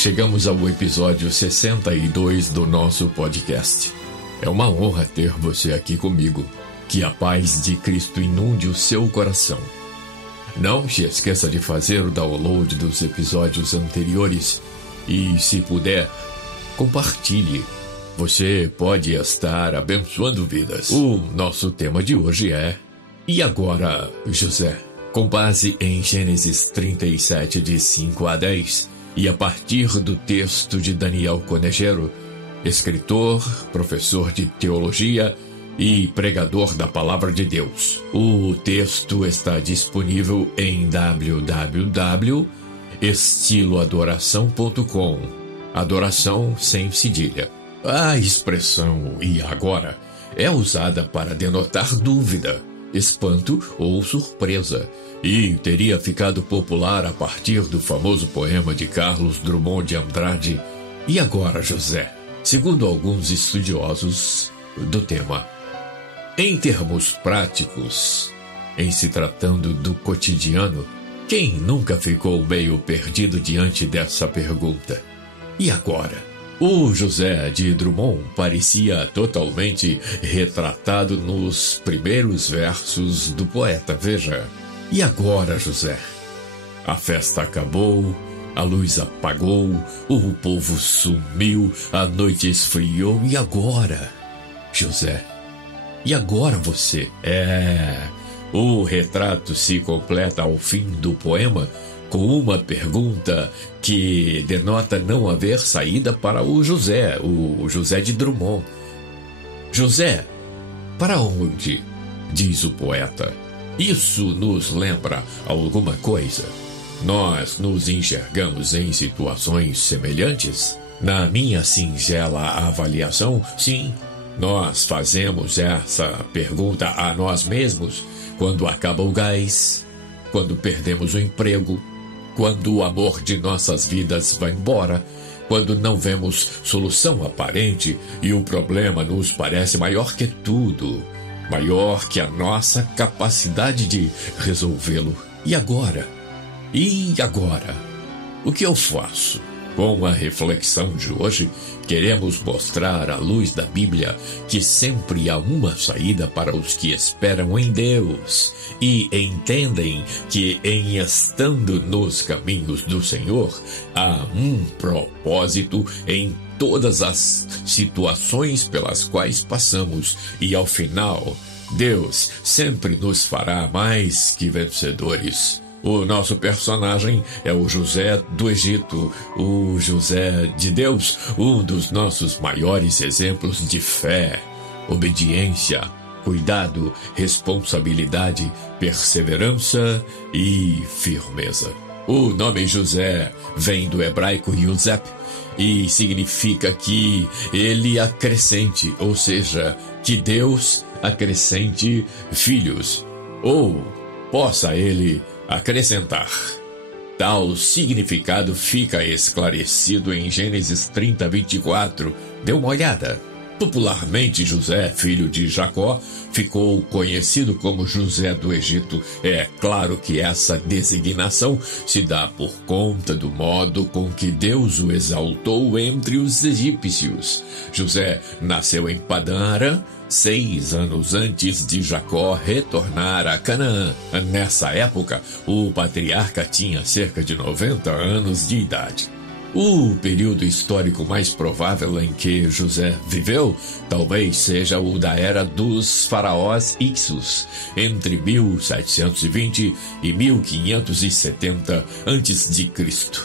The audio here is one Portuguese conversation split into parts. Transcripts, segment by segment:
Chegamos ao episódio 62 do nosso podcast. É uma honra ter você aqui comigo. Que a paz de Cristo inunde o seu coração. Não se esqueça de fazer o download dos episódios anteriores e, se puder, compartilhe. Você pode estar abençoando vidas. O nosso tema de hoje é: E agora, José? Com base em Gênesis 37, de 5 a 10, e a partir do texto de Daniel Conejero, escritor, professor de teologia e pregador da Palavra de Deus. O texto está disponível em www.estiloadoração.com. Adoração sem cedilha. A expressão "e agora" é usada para denotar dúvida, espanto ou surpresa, e teria ficado popular a partir do famoso poema de Carlos Drummond de Andrade, E agora, José? Segundo alguns estudiosos do tema. Em termos práticos, em se tratando do cotidiano, quem nunca ficou meio perdido diante dessa pergunta? E agora? O José de Drummond parecia totalmente retratado nos primeiros versos do poeta. Veja. E agora, José? A festa acabou, a luz apagou, o povo sumiu, a noite esfriou. E agora, José? E agora você? O retrato se completa ao fim do poema com uma pergunta que denota não haver saída para o José de Drummond. José, para onde? Diz o poeta. Isso nos lembra alguma coisa? Nós nos enxergamos em situações semelhantes? Na minha singela avaliação, sim. Nós fazemos essa pergunta a nós mesmos quando acaba o gás, quando perdemos o emprego, quando o amor de nossas vidas vai embora, quando não vemos solução aparente e o problema nos parece maior que tudo, maior que a nossa capacidade de resolvê-lo. E agora? E agora? O que eu faço? Com a reflexão de hoje, queremos mostrar à luz da Bíblia que sempre há uma saída para os que esperam em Deus e entendem que, em estando nos caminhos do Senhor, há um propósito em todas as situações pelas quais passamos e, ao final, Deus sempre nos fará mais que vencedores. O nosso personagem é o José do Egito, o José de Deus, um dos nossos maiores exemplos de fé, obediência, cuidado, responsabilidade, perseverança e firmeza. O nome José vem do hebraico Yosef e significa que ele acrescente, ou seja, que Deus acrescente filhos, ou possa ele acrescentar. Tal significado fica esclarecido em Gênesis 30, 24. Dê uma olhada. Popularmente, José, filho de Jacó, ficou conhecido como José do Egito. É claro que essa designação se dá por conta do modo com que Deus o exaltou entre os egípcios. José nasceu em Padã Arã, 6 anos antes de Jacó retornar a Canaã. Nessa época, o patriarca tinha cerca de 90 anos de idade. O período histórico mais provável em que José viveu talvez seja o da era dos faraós Ixos, entre 1720 e 1570 a.C.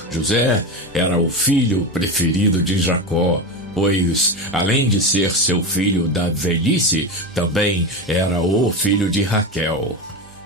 José era o filho preferido de Jacó, pois, além de ser seu filho da velhice, também era o filho de Raquel.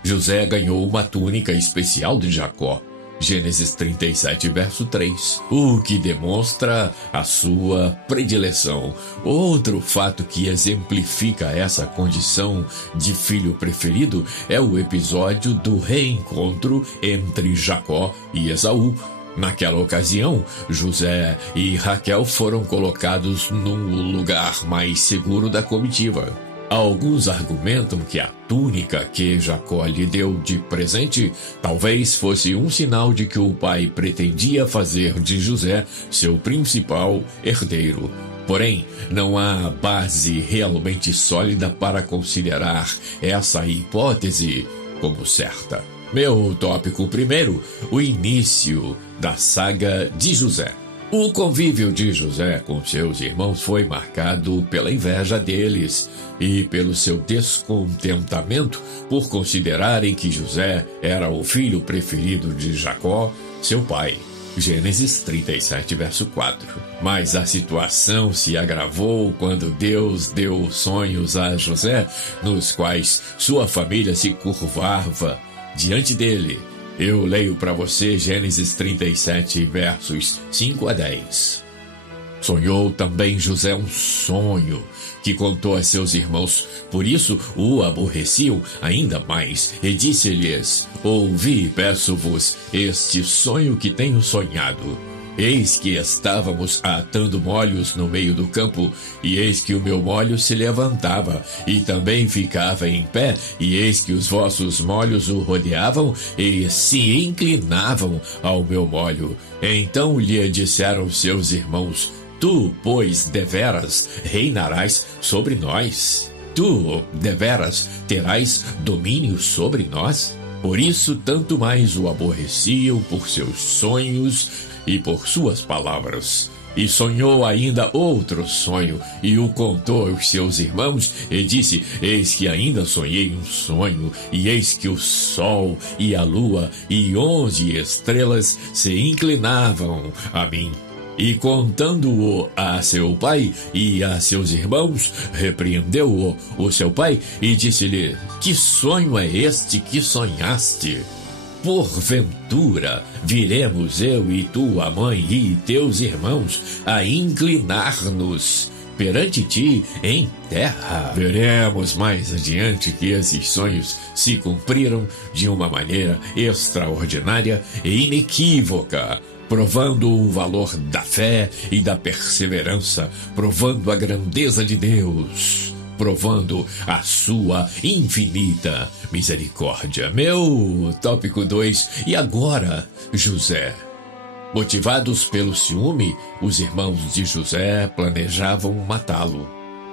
José ganhou uma túnica especial de Jacó, Gênesis 37, verso 3, o que demonstra a sua predileção. Outro fato que exemplifica essa condição de filho preferido é o episódio do reencontro entre Jacó e Esaú. Naquela ocasião, José e Raquel foram colocados num lugar mais seguro da comitiva. Alguns argumentam que a túnica que Jacó lhe deu de presente talvez fosse um sinal de que o pai pretendia fazer de José seu principal herdeiro. Porém, não há base realmente sólida para considerar essa hipótese como certa. Meu tópico primeiro, o início da saga de José. O convívio de José com seus irmãos foi marcado pela inveja deles e pelo seu descontentamento por considerarem que José era o filho preferido de Jacó, seu pai. Gênesis 37, verso 4. Mas a situação se agravou quando Deus deu sonhos a José, nos quais sua família se curvava diante dele. Eu leio para você Gênesis 37, versos 5 a 10. Sonhou também José um sonho que contou a seus irmãos. Por isso o aborreciam ainda mais e disse-lhes: Ouvi, peço-vos, este sonho que tenho sonhado. Eis que estávamos atando molhos no meio do campo, e eis que o meu molho se levantava, e também ficava em pé, e eis que os vossos molhos o rodeavam, e se inclinavam ao meu molho. Então lhe disseram seus irmãos: Tu, pois, deveras reinarás sobre nós? Tu, deveras, terás domínio sobre nós? Por isso, tanto mais o aborreciam por seus sonhos e por suas palavras. E sonhou ainda outro sonho, e o contou aos seus irmãos, e disse: Eis que ainda sonhei um sonho, e eis que o sol e a lua e 11 estrelas se inclinavam a mim. E contando-o a seu pai e a seus irmãos, repreendeu-o o seu pai e disse-lhe: Que sonho é este que sonhaste? Porventura viremos eu e tua mãe e teus irmãos a inclinar-nos perante ti em terra. Veremos mais adiante que esses sonhos se cumpriram de uma maneira extraordinária e inequívoca, provando o valor da fé e da perseverança, provando a grandeza de Deus, provando a sua infinita misericórdia. Meu tópico 2, e agora, José. Motivados pelo ciúme, os irmãos de José planejavam matá-lo.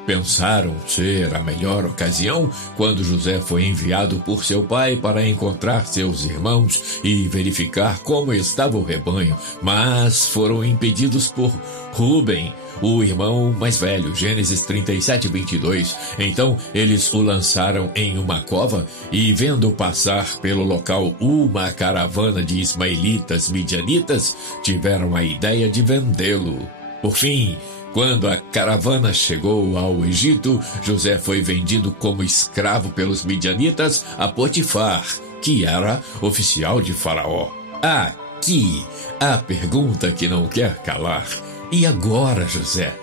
Pensaram ser a melhor ocasião quando José foi enviado por seu pai para encontrar seus irmãos e verificar como estava o rebanho, mas foram impedidos por Rúben, o irmão mais velho. Gênesis 37, 22. Então eles o lançaram em uma cova e, vendo passar pelo local uma caravana de ismaelitas midianitas, tiveram a ideia de vendê-lo. Por fim, quando a caravana chegou ao Egito, José foi vendido como escravo pelos midianitas a Potifar, que era oficial de Faraó. Aqui a pergunta que não quer calar: e agora, José?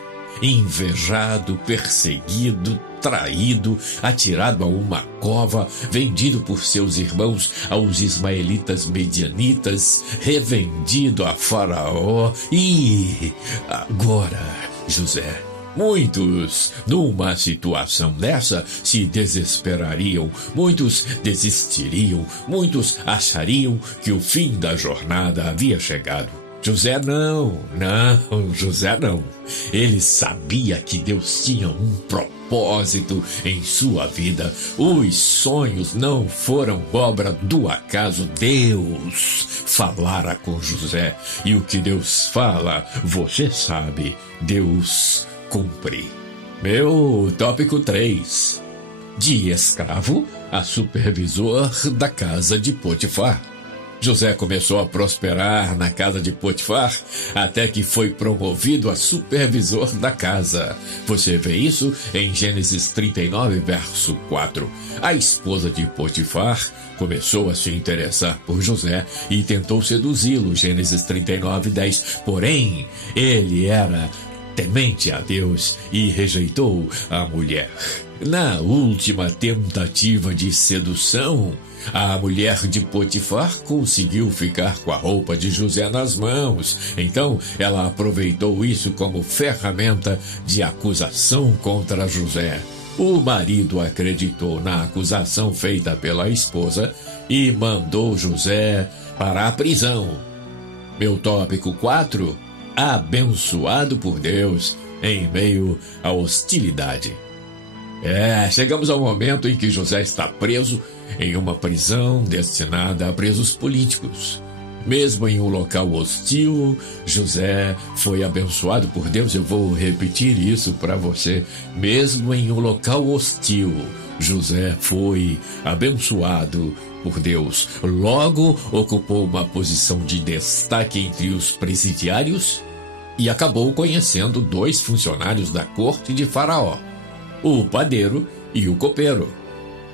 Invejado, perseguido, traído, atirado a uma cova, vendido por seus irmãos aos ismaelitas medianitas, revendido a Faraó. E agora, José? Muitos, numa situação dessa, se desesperariam, muitos desistiriam, muitos achariam que o fim da jornada havia chegado. José não. Ele sabia que Deus tinha um propósito em sua vida. Os sonhos não foram obra do acaso. Deus falara com José. E o que Deus fala, você sabe, Deus cumpre. Meu tópico 3. De escravo a supervisor da casa de Potifar. José começou a prosperar na casa de Potifar, até que foi promovido a supervisor da casa. Você vê isso em Gênesis 39, verso 4. A esposa de Potifar começou a se interessar por José e tentou seduzi-lo. Gênesis 39, 10. Porém, ele era temente a Deus e rejeitou a mulher. Na última tentativa de sedução, a mulher de Potifar conseguiu ficar com a roupa de José nas mãos. Então, ela aproveitou isso como ferramenta de acusação contra José. O marido acreditou na acusação feita pela esposa e mandou José para a prisão. Meu tópico 4: abençoado por Deus em meio à hostilidade. Chegamos ao momento em que José está preso em uma prisão destinada a presos políticos. Mesmo em um local hostil, José foi abençoado por Deus. Eu vou repetir isso para você. Mesmo em um local hostil, José foi abençoado por Deus. Logo, ocupou uma posição de destaque entre os presidiários e acabou conhecendo 2 funcionários da corte de Faraó, o padeiro e o copeiro.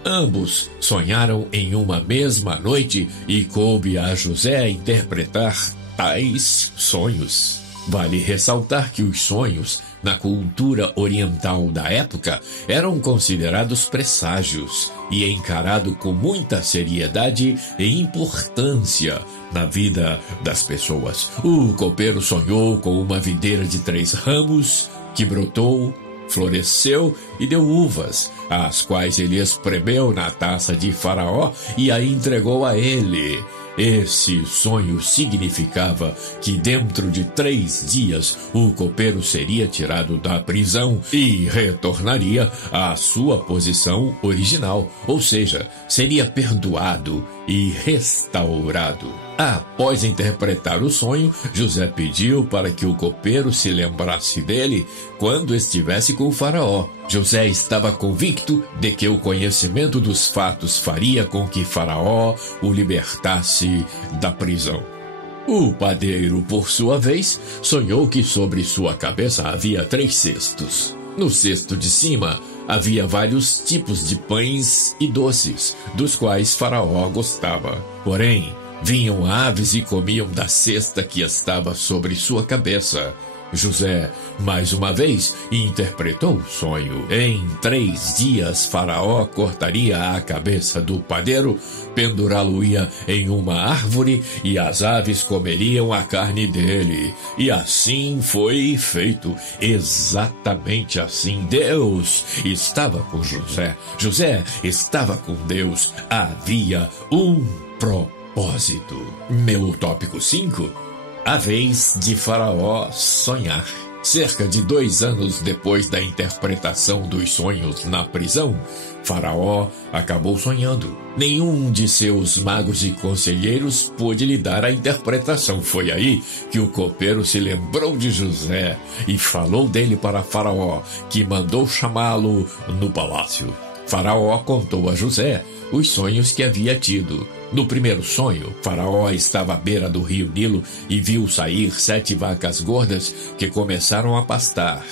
Ambos sonharam em uma mesma noite e coube a José interpretar tais sonhos. Vale ressaltar que os sonhos, na cultura oriental da época, eram considerados presságios e encarados com muita seriedade e importância na vida das pessoas. O copeiro sonhou com uma videira de 3 ramos que brotou, floresceu e deu uvas, as quais ele espremeu na taça de Faraó e a entregou a ele. Esse sonho significava que dentro de 3 dias o copeiro seria tirado da prisão e retornaria à sua posição original, ou seja, seria perdoado e restaurado. Após interpretar o sonho, José pediu para que o copeiro se lembrasse dele quando estivesse com o Faraó. José estava convicto de que o conhecimento dos fatos faria com que Faraó o libertasse da prisão. O padeiro, por sua vez, sonhou que sobre sua cabeça havia 3 cestos. No cesto de cima havia vários tipos de pães e doces, dos quais Faraó gostava. Porém, vinham aves e comiam da cesta que estava sobre sua cabeça. José, mais uma vez, interpretou o sonho. Em 3 dias, Faraó cortaria a cabeça do padeiro, pendurá-lo-ia em uma árvore e as aves comeriam a carne dele. E assim foi feito. Exatamente assim. Deus estava com José. José estava com Deus. Havia um propósito. Meu tópico 5: a vez de Faraó sonhar. Cerca de 2 anos depois da interpretação dos sonhos na prisão, Faraó acabou sonhando. Nenhum de seus magos e conselheiros pôde lhe dar a interpretação. Foi aí que o copeiro se lembrou de José e falou dele para Faraó, que mandou chamá-lo no palácio. Faraó contou a José os sonhos que havia tido. No primeiro sonho, Faraó estava à beira do rio Nilo e viu sair 7 vacas gordas que começaram a pastar.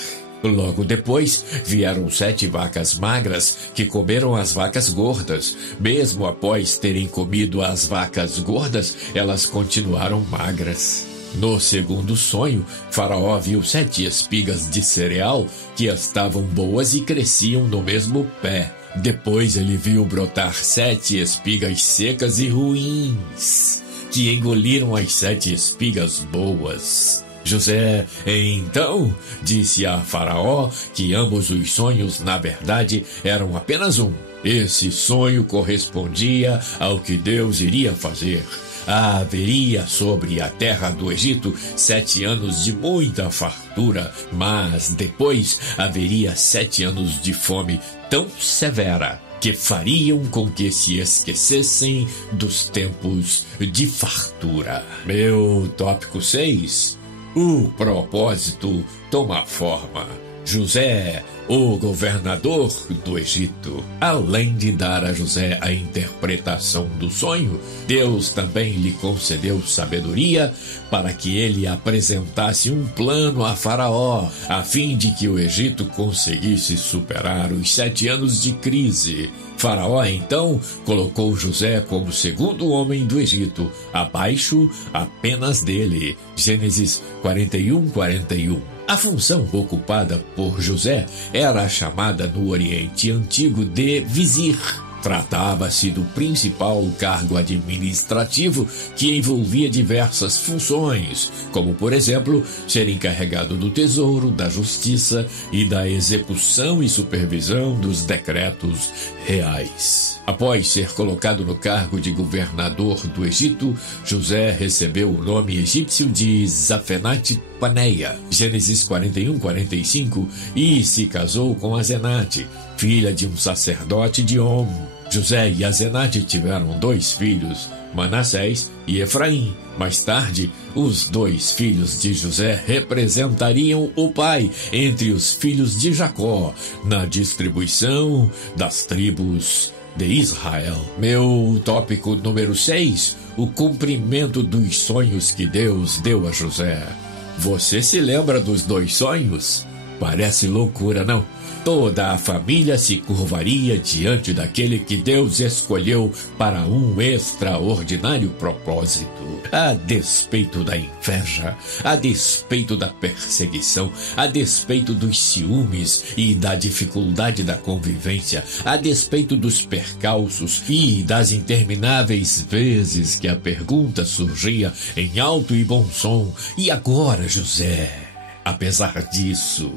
Logo depois, vieram 7 vacas magras que comeram as vacas gordas. Mesmo após terem comido as vacas gordas, elas continuaram magras. No segundo sonho, Faraó viu 7 espigas de cereal que estavam boas e cresciam no mesmo pé. Depois ele viu brotar 7 espigas secas e ruins, que engoliram as 7 espigas boas. José, então, disse a Faraó que ambos os sonhos, na verdade, eram apenas um. Esse sonho correspondia ao que Deus iria fazer. Haveria sobre a terra do Egito 7 anos de muita fartura, mas depois haveria 7 anos de fome tão severa que fariam com que se esquecessem dos tempos de fartura. Meu tópico 6: o propósito toma forma. José, o governador do Egito. Além de dar a José a interpretação do sonho, Deus também lhe concedeu sabedoria para que ele apresentasse um plano a Faraó, a fim de que o Egito conseguisse superar os 7 anos de crise. Faraó, então, colocou José como segundo homem do Egito, abaixo apenas dele. Gênesis 41:41. A função ocupada por José era chamada no Oriente Antigo de vizir, Tratava-se do principal cargo administrativo que envolvia diversas funções, como, por exemplo, ser encarregado do tesouro, da justiça e da execução e supervisão dos decretos reais. Após ser colocado no cargo de governador do Egito, José recebeu o nome egípcio de Zafenate-Paneia, Gênesis 41:45, e se casou com Azenate, filha de um sacerdote de On. José e Azenate tiveram 2 filhos, Manassés e Efraim. Mais tarde, os 2 filhos de José representariam o pai entre os filhos de Jacó na distribuição das tribos de Israel. Meu tópico número 6, o cumprimento dos sonhos que Deus deu a José. Você se lembra dos 2 sonhos? Parece loucura, não? Toda a família se curvaria diante daquele que Deus escolheu para um extraordinário propósito. A despeito da inveja, a despeito da perseguição, a despeito dos ciúmes e da dificuldade da convivência, a despeito dos percalços e das intermináveis vezes que a pergunta surgia em alto e bom som: e agora, José? Apesar disso,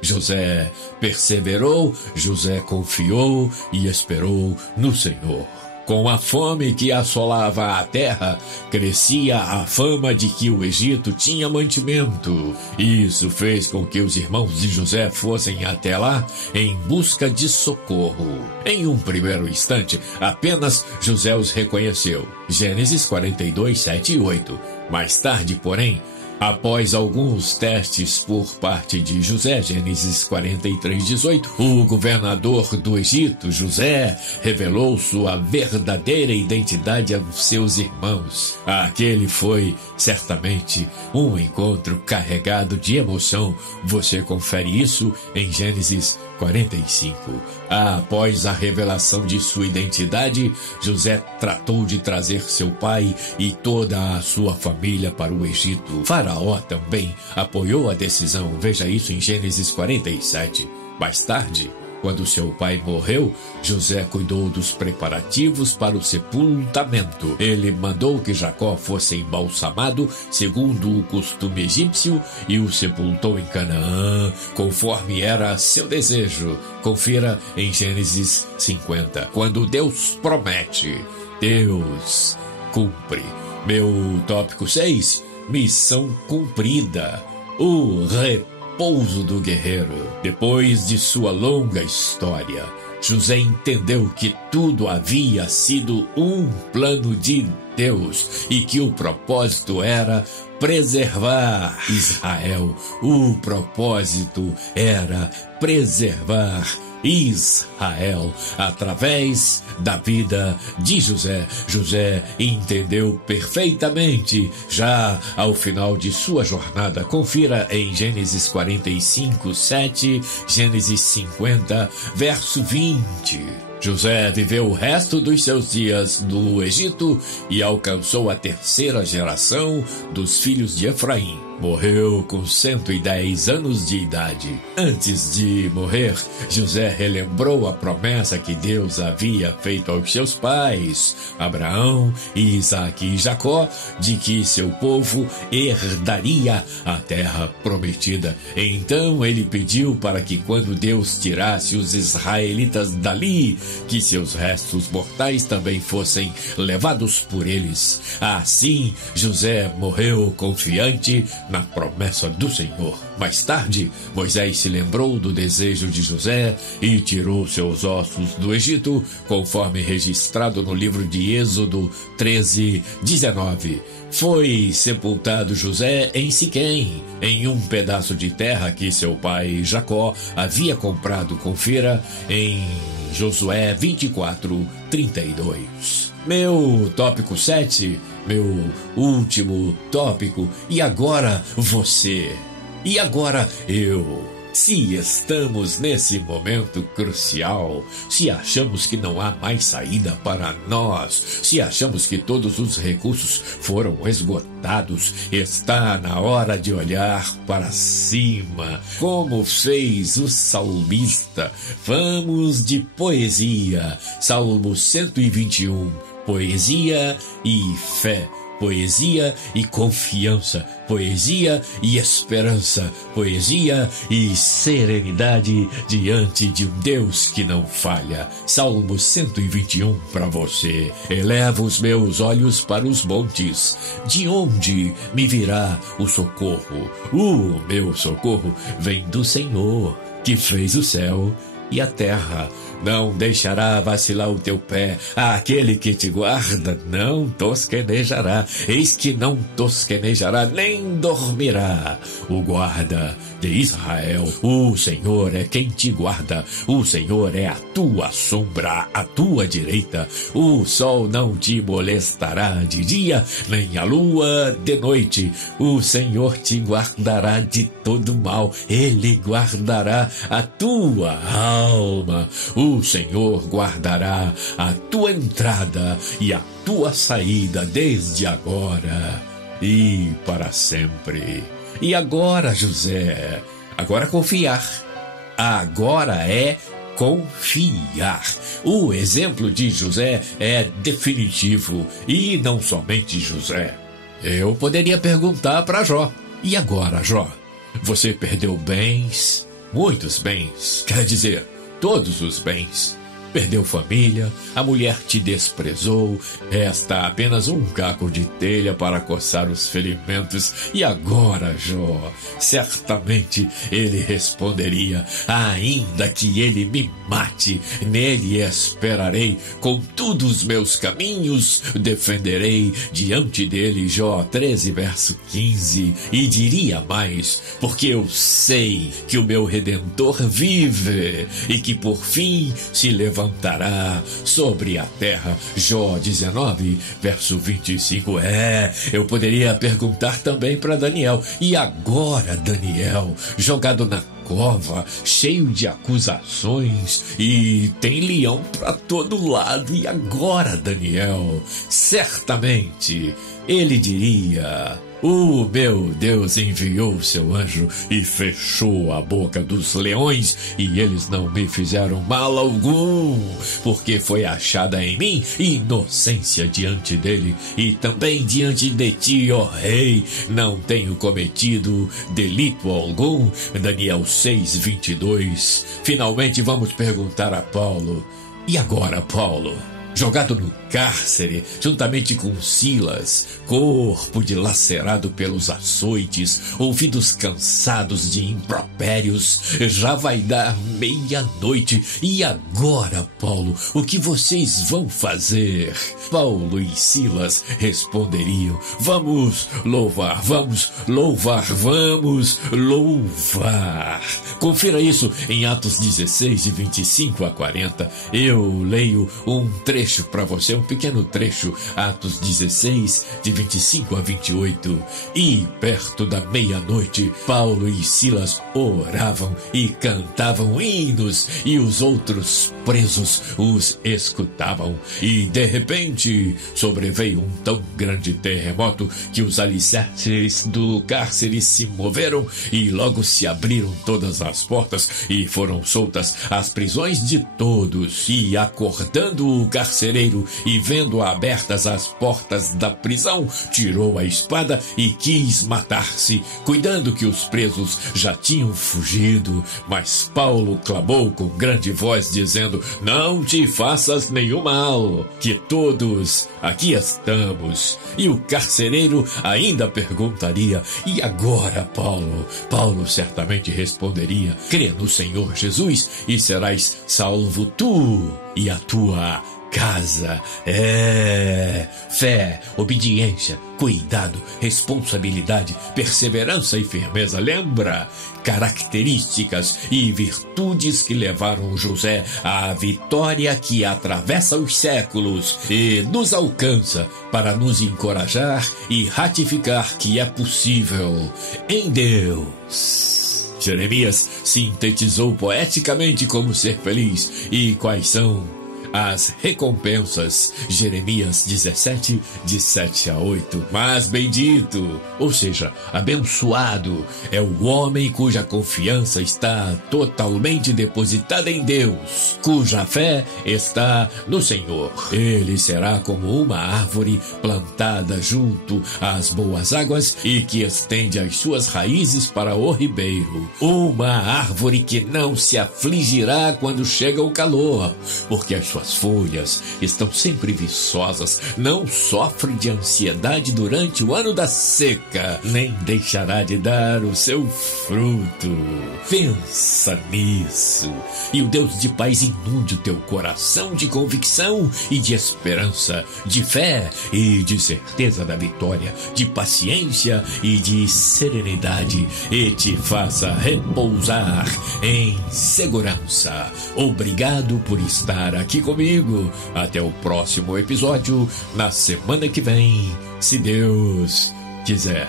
José perseverou, José confiou e esperou no Senhor. Com a fome que assolava a terra, crescia a fama de que o Egito tinha mantimento. Isso fez com que os irmãos de José fossem até lá em busca de socorro. Em um primeiro instante, apenas José os reconheceu. Gênesis 42, 7 e 8. Mais tarde, porém, após alguns testes por parte de José, Gênesis 43, 18, o governador do Egito, José, revelou sua verdadeira identidade aos seus irmãos. Aquele foi, certamente, um encontro carregado de emoção. Você confere isso em Gênesis 45. Após a revelação de sua identidade, José tratou de trazer seu pai e toda a sua família para o Egito. Faraó também apoiou a decisão. Veja isso em Gênesis 47. Mais tarde, quando seu pai morreu, José cuidou dos preparativos para o sepultamento. Ele mandou que Jacó fosse embalsamado, segundo o costume egípcio, e o sepultou em Canaã, conforme era seu desejo. Confira em Gênesis 50. Quando Deus promete, Deus cumpre. Meu tópico 6, missão cumprida. O repouso do guerreiro. Depois de sua longa história, José entendeu que tudo havia sido um plano de Deus e que o propósito era preservar Israel. O propósito era preservar Israel através da vida de José. José entendeu perfeitamente já ao final de sua jornada. Confira em Gênesis 45, 7, Gênesis 50, verso 20. José viveu o resto dos seus dias no Egito e alcançou a 3ª geração dos filhos de Efraim. Morreu com 110 anos de idade. Antes de morrer, José relembrou a promessa que Deus havia feito aos seus pais, Abraão, Isaque e Jacó, de que seu povo herdaria a terra prometida. Então ele pediu para que, quando Deus tirasse os israelitas dali, que seus restos mortais também fossem levados por eles. Assim, José morreu confiante na promessa do Senhor. Mais tarde, Moisés se lembrou do desejo de José e tirou seus ossos do Egito, conforme registrado no livro de Êxodo 13, 19. Foi sepultado José em Siquém, em um pedaço de terra que seu pai Jacó havia comprado. Confira em Josué 24, 32. Meu tópico 7, meu último tópico. E agora você? E agora eu? Se estamos nesse momento crucial, se achamos que não há mais saída para nós, se achamos que todos os recursos foram esgotados, está na hora de olhar para cima, como fez o salmista. Vamos de poesia. Salmo 121, poesia e fé. Poesia e confiança, poesia e esperança, poesia e serenidade diante de um Deus que não falha. Salmo 121 para você. Eleva os meus olhos para os montes. De onde me virá o socorro? O meu socorro vem do Senhor, que fez o céu e a terra. Não deixará vacilar o teu pé. Aquele que te guarda não tosquenejará. Eis que não tosquenejará, nem dormirá. O guarda de Israel, o Senhor é quem te guarda. O Senhor é a tua sombra, à tua direita. O sol não te molestará de dia, nem a lua de noite. O Senhor te guardará de todo mal. Ele guardará a tua alma. O Senhor guardará a tua entrada e a tua saída desde agora e para sempre. E agora, José, agora confiar. Agora é confiar. O exemplo de José é definitivo, e não somente José. Eu poderia perguntar para Jó: e agora, Jó? Você perdeu bens, muitos bens, quer dizer, todos os bens. Perdeu família, a mulher te desprezou, resta apenas um caco de telha para coçar os ferimentos. E agora, Jó? Certamente ele responderia: ainda que ele me mate, nele esperarei, contudo os meus caminhos defenderei diante dele. Jó 13, verso 15. E diria mais: porque eu sei que o meu Redentor vive e que por fim se levantará sobre a terra. Jó 19, verso 25. Eu poderia perguntar também para Daniel: e agora, Daniel, jogado na cova, cheio de acusações, e tem leão para todo lado, e agora, Daniel? Certamente ele diria: o meu Deus enviou seu anjo e fechou a boca dos leões, e eles não me fizeram mal algum, porque foi achada em mim inocência diante dele, e também diante de ti, ó rei, não tenho cometido delito algum. Daniel 6, 22. Finalmente vamos perguntar a Paulo: e agora, Paulo? Jogado no cárcere, juntamente com Silas, corpo dilacerado pelos açoites, ouvidos cansados de impropérios, já vai dar meia-noite. E agora, Paulo, o que vocês vão fazer? Paulo e Silas responderiam: vamos louvar, vamos louvar, vamos louvar. Confira isso em Atos 16, de 25 a 40. Eu leio um trecho para você, um pequeno trecho. Atos 16, de 25 a 28. E perto da meia-noite, Paulo e Silas oravam e cantavam hinos, e os outros presos os escutavam. E de repente sobreveio um tão grande terremoto que os alicerces do cárcere se moveram, e logo se abriram todas as portas e foram soltas as prisões de todos. E acordando o carcereiro e vendo abertas as portas da prisão, tirou a espada e quis matar-se, cuidando que os presos já tinham fugido. Mas Paulo clamou com grande voz, dizendo: não te faças nenhum mal, que todos aqui estamos. E o carcereiro ainda perguntaria: e agora, Paulo? Paulo certamente responderia: crê no Senhor Jesus e serás salvo tu e a tua casa. Fé, obediência, cuidado, responsabilidade, perseverança e firmeza. Lembra? Características e virtudes que levaram José à vitória que atravessa os séculos e nos alcança para nos encorajar e ratificar que é possível em Deus. Jeremias sintetizou poeticamente como ser feliz e quais são as recompensas. Jeremias 17, de 7 a 8. Mas bendito, ou seja, abençoado, é o homem cuja confiança está totalmente depositada em Deus, cuja fé está no Senhor. Ele será como uma árvore plantada junto às boas águas e que estende as suas raízes para o ribeiro. Uma árvore que não se afligirá quando chega o calor, porque as suas folhas estão sempre viçosas, não sofre de ansiedade durante o ano da seca, nem deixará de dar o seu fruto. Pensa nisso, e o Deus de paz inunde o teu coração de convicção e de esperança, de fé e de certeza da vitória, de paciência e de serenidade, e te faça repousar em segurança. Obrigado por estar aqui comigo. Até o próximo episódio, na semana que vem, se Deus quiser.